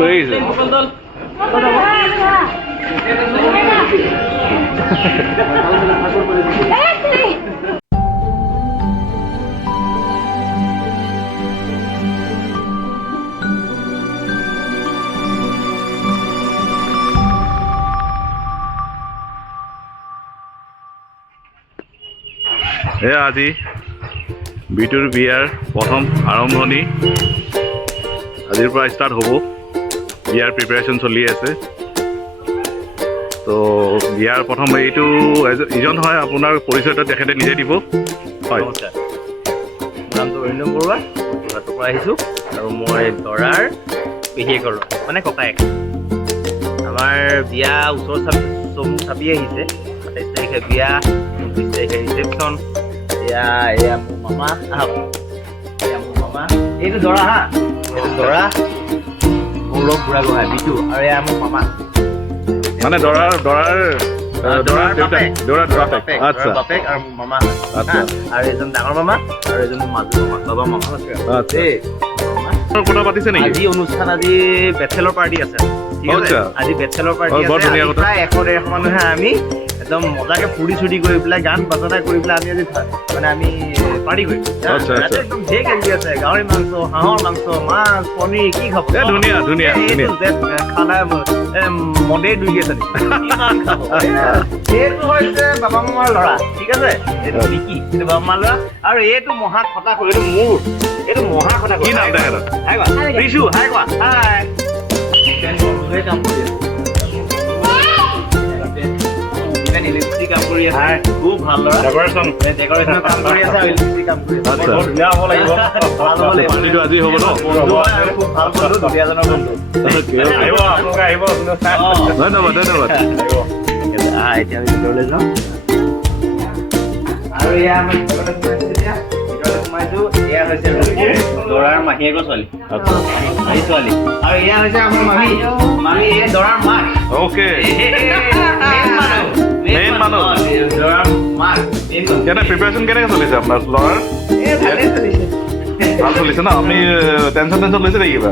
লৈ আহিছে এয়া আজি বিটুৰ বিয়াৰ প্ৰথম আৰম্ভণি আজিৰ পৰা ষ্টাৰ্ট হ'ব বিয়াৰ প্ৰিপাৰেশ্যন চলি আছে তো বিয়াৰ প্ৰথম এইটো ইজন হয় আপোনাৰ পৰিচয়টো তেখেতে নিজে দিব হয় নমস্কাৰ মোৰ নামটো অৰিন্দম বৰুৱা যোৰহাটৰ পৰা আহিছোঁ আৰু মই দৰাৰ পেহীয়েকৰ মানে ককায়েক আমাৰ বিয়া ওচৰ চাপি আহিছে ২৭ তাৰিখে বিয়া ২৯ তাৰিখে ৰিচেপশ্যন এয়া মোৰ মামা আহক এয়া মোৰ মামা এইটো দৰা হা এইটো দৰা গৌৰৱ বুঢ়াগোহাঁই বিটু আৰু এয়া মোৰ মামা মানে দৰাৰ বাপেক আচ্ছা বাপেক আৰু মোৰ মামা আৰু এজন ডাঙৰ মামা আৰু এজন মাজু মামা বাবা মামা আছে কথা পাতিছে নেকি আজি অনুষ্ঠান আজি বেচেলৰ পাৰ্টি আছে ঠিক আছে আজি বেচেলৰ পাৰ্টি আছে প্ৰায় ১০০-১৫০ মানুহে আমি একদম মজাকে ফুৰি চুৰি কৰি পেলাই গান বাজনা কৰি পেলাই আমি আজি মানে আমি পাৰ্টি কৰিম একদম ঢেৰ কেজি আছে গাহৰি মাংস হাঁহৰ মাংস মাছ পনীৰ কি খাব ধুনীয়া ধুনীয়া খানা মদে দুই আছে এইটো হৈছে বাবা মামাৰ ল'ৰা ঠিক আছে এইটো নিকি এইটো বাবা মামাৰ ল'ৰা আৰু এইটো মহা খটা কৰি এইটো মহা খটা কি নাম তেখেতৰ হাই কোৱা ৰিশু হাই কোৱা হাই কাম কৰি আছে ইলেক্ট্ৰিক কাম কৰি আছে খুব ভাল ল'ৰা ডেকৰেশ্যনৰ কাম কৰি আছে আৰু ইলেক্ট্ৰিক কাম কৰি আছে ধুনীয়া হ'ব লাগিব পাৰ্টিটো আজি হ'ব ন খুব ভাল বন্ধু দুলীয়াজনৰ বন্ধু আহিব আপোনালোকে আহিব ধন্যবাদ ধন্যবাদ এতিয়া আমি ভিতৰলৈ যাওঁ আৰু এয়া আমাৰ ভিতৰলৈ সোমাইছো এয়া হৈছে দৰাৰ মাহীয়েকৰ ছোৱালী মাহী ছোৱালী আৰু এয়া হৈছে আমাৰ মামী এই দৰাৰ মাক অ'কে মেইন মানুহ দৰাৰ মাক কেনে প্ৰিপাৰেশ্যন কেনেকৈ চলিছে আপোনাৰ ল'ৰাৰ ভাল চলিছে ন আপুনি টেনশ্যন লৈছে নেকি কিবা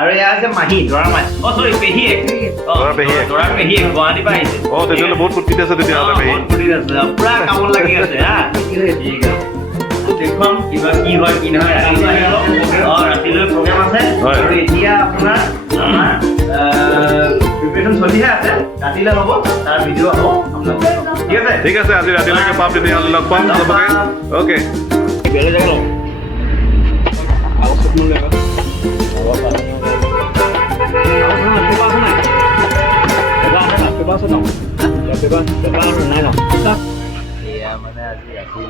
আৰু এয়া আছে মাহী দৰাৰ মাহী চৰি পেহীয়েক দৰাৰ পেহীয়েক গুৱাহাটীৰ পৰা আহিছে তেতিয়াহ'লে বহুত ফূৰ্তিত আছে তেতিয়াহ'লে পেহী পুৰা কামত লাগি আছে হা ঠিক আছে দেখুৱাম কিবা কি হয় কি নহয় ৰাতিলৈ প্ৰগ্ৰেম আছে আৰু এতিয়া আপোনাৰ আমাৰ প্ৰিপাৰেশ্যন চলিহে আছে ৰাতিলৈ হ'ব তাৰ ভিডিঅ' হ'ব আপোনালোকে ঠিক আছে আজি ৰাতিলৈকে পাম তেতিয়াহ'লে লগ পাম চবকে অ'কে বেলেগ জেগা এয়া মানে আজি ৰাতি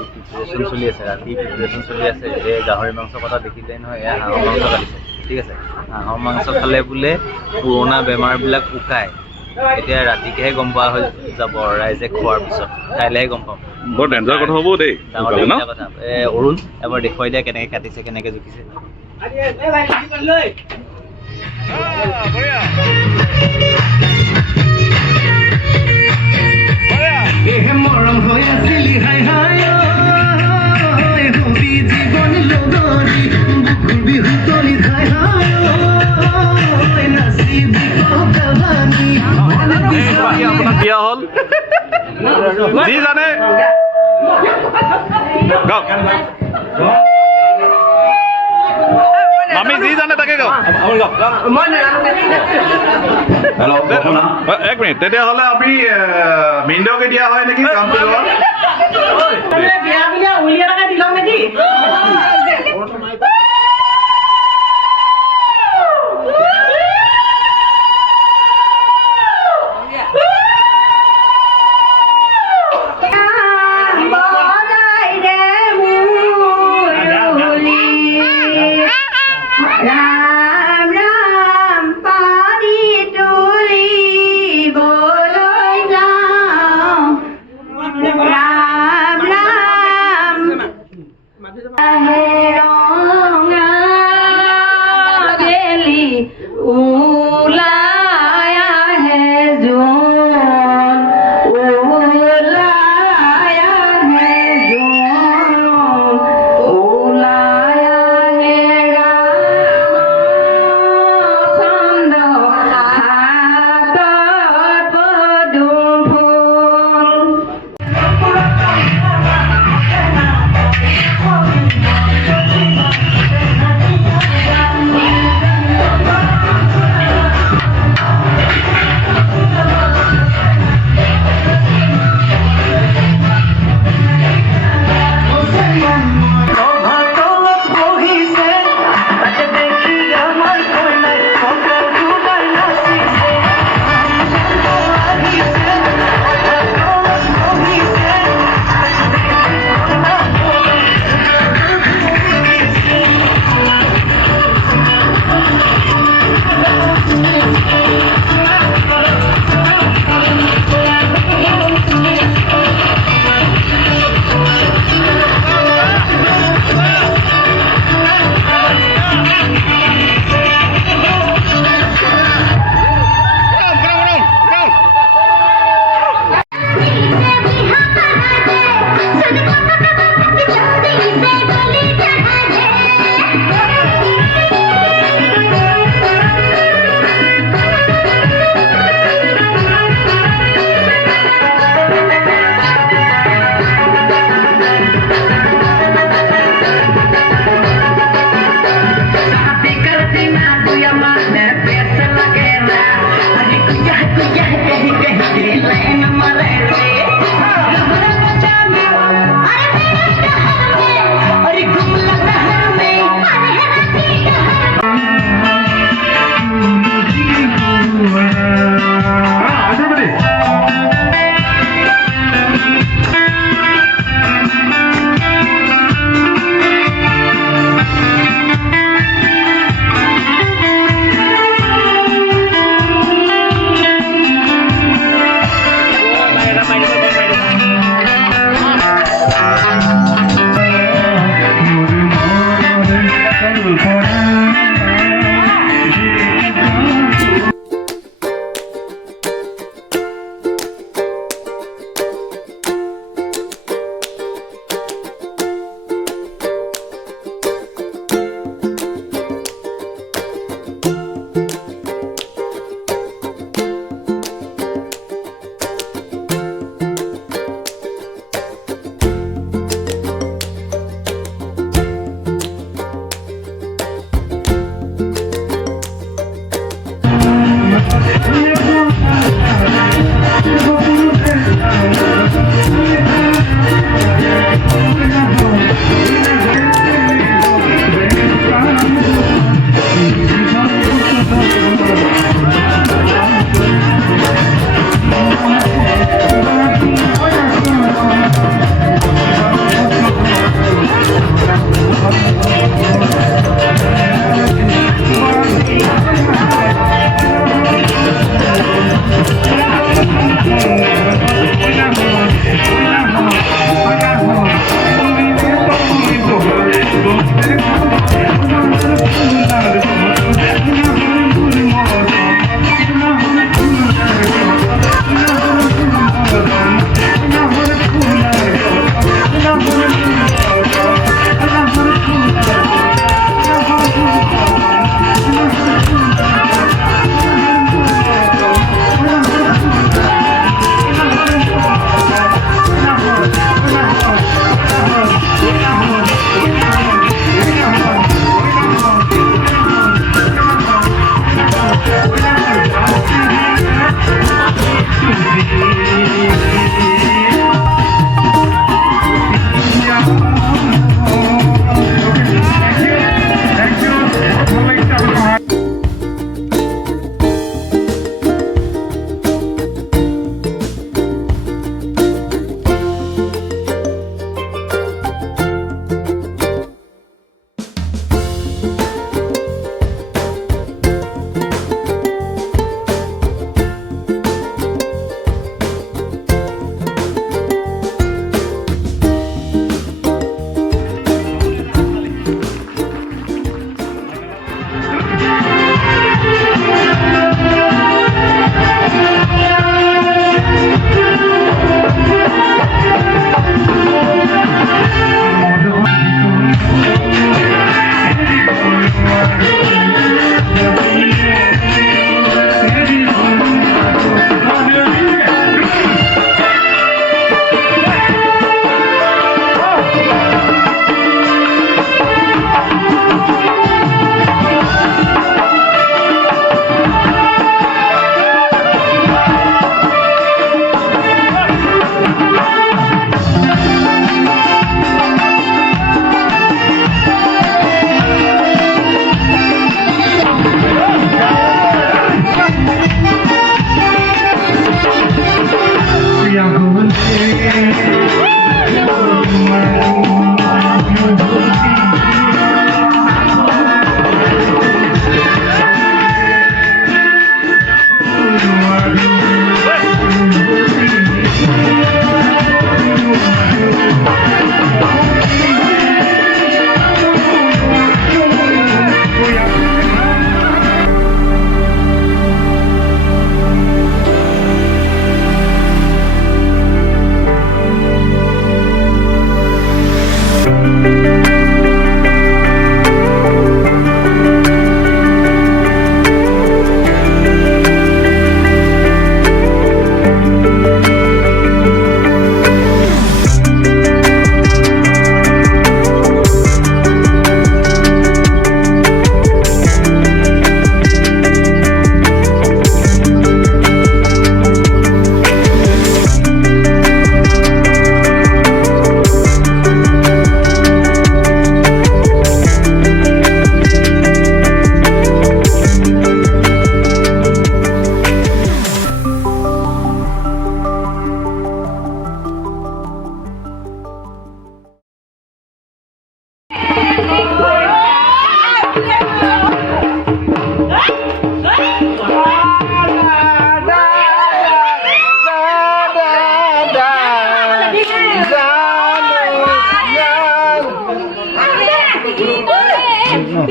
প্ৰিপাৰেশ্যন চলি আছে এই গাহৰি মাংস কথা দেখিলে নহয় এয়া হাঁহৰ মাংস কাটিছে ঠিক আছে হাঁহৰ মাংস খালে বোলে পুৰণা বেমাৰবিলাক উকায় এতিয়া ৰাতিকেহে গম পোৱা হৈ যাব ৰাইজে খোৱাৰ পিছত কাইলৈহে গম পাম বৰ ডেঞ্জাৰ কথা হ'ব দেই ডাঙৰ কথা অৰুণ এবাৰ দেখুৱাই দিয়া কেনেকৈ কাটিছে কেনেকৈ জুখিছে মৰম হৈ আছিলি হাই হাই হবি জীৱন লগৰী বুকুৰ বিহু তলি হাই হাই নাচিবি কাহানী আপোনাৰ বিয়া হ'ল যি জানে মামি যি জানে তাকে গাওক এক মিনিট তেতিয়াহ'লে আমি ভিনদেউকে দিয়া হয় নেকি কামটো Ra সভাতলত বহিছে তাকে দেখি আমাৰ কইনাই কঁকাল ডুবাই নাচিছে আহিছে সভাতলত বহিছে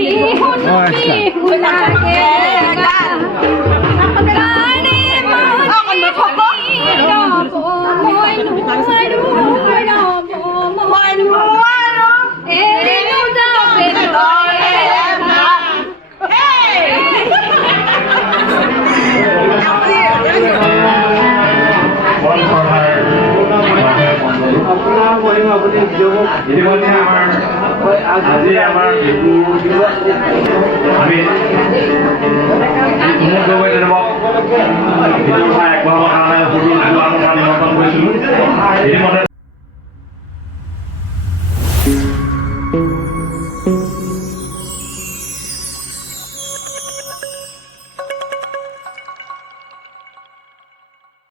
বিহুন বিহু লাগে গান গানে মাতি ৰব মই নোৱাৰো এৰিলো যাবে তৰে ইতিমধ্যে আমাৰ আজি আমাৰ আমি মোক গগৈ তেওঁলোকক একমাহৰ কাৰণে নিমন্ত্ৰণ কৰিছিলোঁ ইতিমধ্যে